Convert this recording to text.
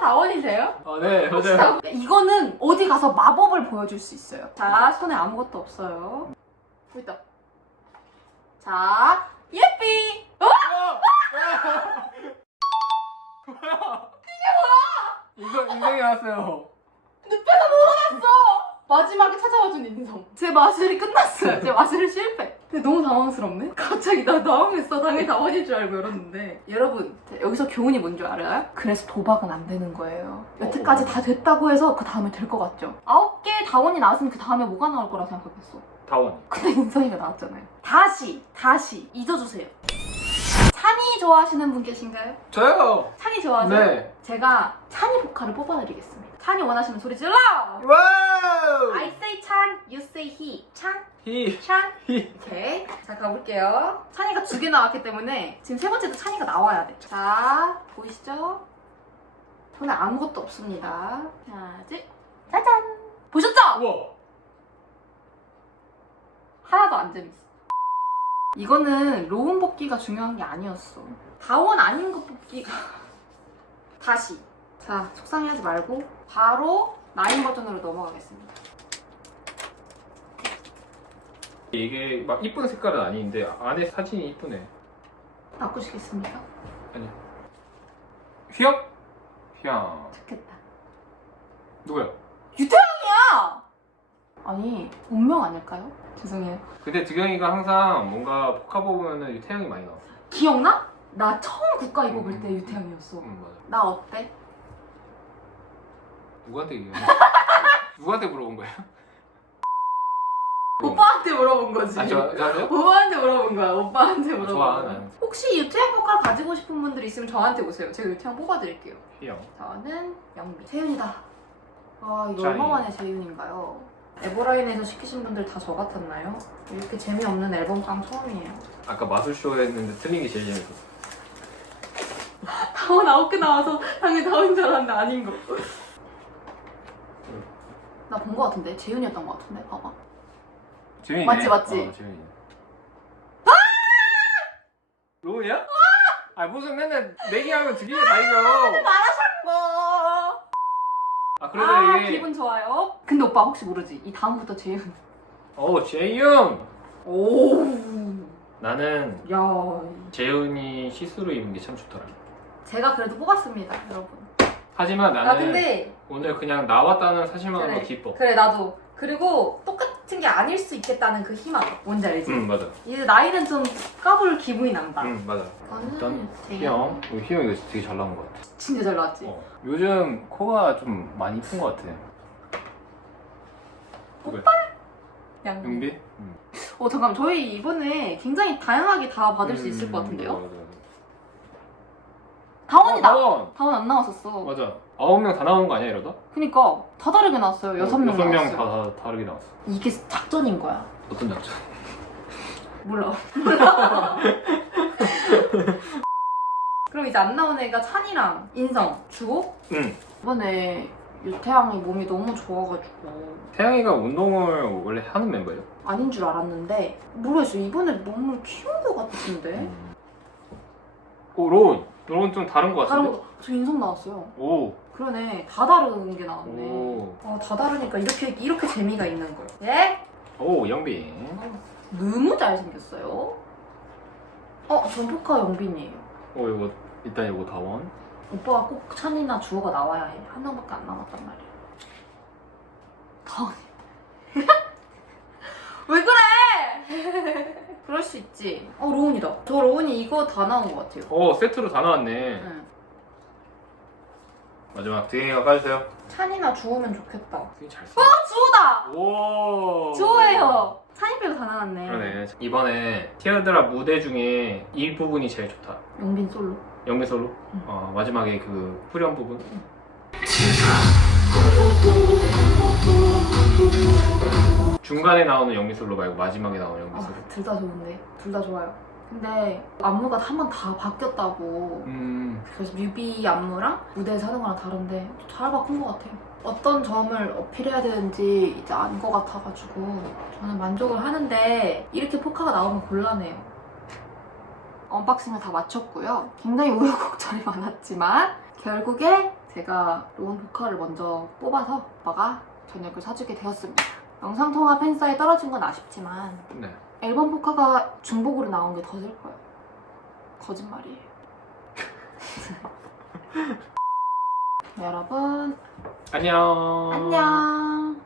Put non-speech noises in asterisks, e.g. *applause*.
다원이세요? 아, 네, 맞아요. 이거는 어디 가서 마법을 보여줄 수 있어요. 자, 손에 아무것도 없어요. 여기 있다. 자, 예삐! 어? 인성, 인성이 나왔어요. 늑대가 먹어놨어! 마지막에 찾아와준 인성. 제 마술이 끝났어요. 제 마술이 실패. 근데 너무 당황스럽네? *laughs* 갑자기 나 당황했어. 당연히 다원인 줄 알고 열었는데. 여러분, 여기서 교훈이 뭔줄 알아요? 그래서 도박은 안 되는 거예요. 여태까지 다 됐다고 해서 그 다음에 될 것 같죠? 아홉 개 다원이 나왔으면 그 다음에 뭐가 나올 거라 생각했어. 다원. 근데 *laughs* 인성이가 나왔잖아요. 다시, 다시 잊어주세요. 찬이 좋아하시는 분 계신가요? 저요! 찬이 좋아하세요? 네. 제가 찬이 포카를 뽑아드리겠습니다. 찬이 원하시면 소리 질러! 와우! I say 찬, you say he. 찬, 히, 찬. 히. 오케이. 자, 가볼게요. 찬이가 두 개 나왔기 때문에 지금 세 번째도 찬이가 나와야 돼. 자, 보이시죠? 손에 아무것도 없습니다. 하나, 둘, 짜잔! 보셨죠? 우와! 하나도 안 재밌어. 이거는 로운 뽑기가 중요한 게 아니었어. 다원 아닌 거 뽑기가. *laughs* 다시. 자, 속상해하지 말고 바로 나인 버전으로 넘어가겠습니다. 이게 막 이쁜 색깔은 아닌데 안에 사진이 이쁘네. 바꾸시겠습니까? 휘영? 휘영. 좋겠다. 누구야? 유태형이야! 아니, 운명 아닐까요? 죄송해요. 근데 득영이가 항상 뭔가 포카 보면은 유태형이 많이 나와. 기억나? 나 처음 국가이 뽑을 때 음. 유태형이었어. 응, 맞아. 나 어때? 누구한테 얘기해? *laughs* 누구한테 물어본 거야? *laughs* 오빠한테 물어본 거지. 아, 저? 오빠한테 물어본 거야. 오빠한테 물어본 좋아, 거야. 나는. 혹시 유태형 포카 가지고 싶은 분들 있으면 저한테 오세요. 제가 유태형 뽑아드릴게요. 휘영. 저는 영미. 재윤이다. 아 이거 샤이. 얼마 만에 재윤인가요? 에버라인에서 시키신 분들 다 저 같았나요? 이렇게 재미없는 앨범 깡 처음이에요. 아까 마술쇼 했는데 틀린 게 제일 재밌었어. 다원 아홉 개 나와서 당연히 다원인 줄 알았는데 아닌 거. 나 본 거 같은데? 재윤이었던 거 같은데? 봐봐. 재민이네. 맞지, 맞지? 어, 재민이. 로우야? 아 무슨 맨날 내기하면 드리면 다 이겨. 뭐. 아 그래도 아 이게 기분 좋아요. 근데 오빠 혹시 모르지? 이 다음부터 재윤. 어 재윤. 오. 나는 야. 재윤이 시스루 입은 게참 좋더라. 제가 그래도 뽑았습니다, 여러분. 하지만 나는 나 근데 오늘 그냥 나왔다는 사실만으로 그래. 기뻐. 그래 나도. 그리고 똑같은 게 아닐 수 있겠다는 그 희망. 뭔지 알지? 응 맞아. 이제 나이는 좀 까볼 기분이 난다. 응 맞아. 저는 일단. 희영. 우리 희영 이거 되게 잘 나온 것 같아. 진짜 잘 나왔지? 어. 요즘 코가 좀 많이 이쁜 것 같아. 누구야? 양. 용비? 응. 어 잠깐 저희 이번에 굉장히 다양하게 다 받을 수 있을 음, 것 같은데요? 맞아, 맞아. 어, 다원. 다원 안 나왔었어. 맞아. 아홉 명 다 나온 거 아니야 이러다? 그니까 다 다르게 나왔어요. 여섯 명 여섯 나왔어요. 명다 다, 다르게 나왔어. 이게 작전인 거야. 어떤 작전? 몰라. *laughs* 그럼 이제 안 나온 애가 찬이랑 인성, 주호? 응. 이번에 유태양이 몸이 너무 좋아가지고 태양이가 운동을 원래 하는 멤버예요? 아닌 줄 알았는데 모르겠어. 이번에 몸을 키운 것 같은데. 음. 오 로운. 로운 좀 다른 것 다른 같은데? 거, 저 인성 나왔어요. 오. 그러네. 다 다른 게 나왔네. 오. 아, 다 다르니까 이렇게, 이렇게 재미가 있는 거예요. 예? 오 영빈. 너무 잘생겼어요. 어, 전포카 영빈이에요. 오 이거 일단 이거 다원. 오빠가 꼭 찬이나 주호가 나와야 해. 한 명밖에 안 남았단 말이야. 더. *laughs* 왜 그래? 수 있지. 어, 로운이다. 저 로운이 이거 다 나온 것 같아요. 오 세트로 다 나왔네. 응. 마지막 딩이가 까주세요. 찬이나 주호면 좋겠다. 잘 써. 어, 주호다! 오. 주호예요. 찬이 빼고 다 나왔네. 그러네. 이번에 티어드라 무대 중에 이 부분이 제일 좋다. 영빈 솔로. 영배 솔로. 응. 어 마지막에 그 후렴 부분. 중간에 나오는 영미 솔로 말고 마지막에 나오는 영미 솔로. 아, 둘 다 좋은데. 둘 다 좋아요. 근데 안무가 한 번 다 바뀌었다고. 음. 그래서 뮤비 안무랑 무대에서 하는 거랑 다른데 잘 바꾼 것 같아요. 어떤 점을 어필해야 되는지 이제 안 것 같아가지고 저는 만족을 하는데 이렇게 포카가 나오면 곤란해요. 언박싱을 다 마쳤고요. 굉장히 우여곡절이 *laughs* 많았지만 결국에 제가 로운 포카를 먼저 뽑아서 오빠가 저녁을 사주게 되었습니다. 영상통화 팬사에 떨어진 건 아쉽지만 네. 앨범 포카가 중복으로 나온 게 더 슬퍼요. 거짓말이에요. *laughs* 여러분 안녕. 안녕.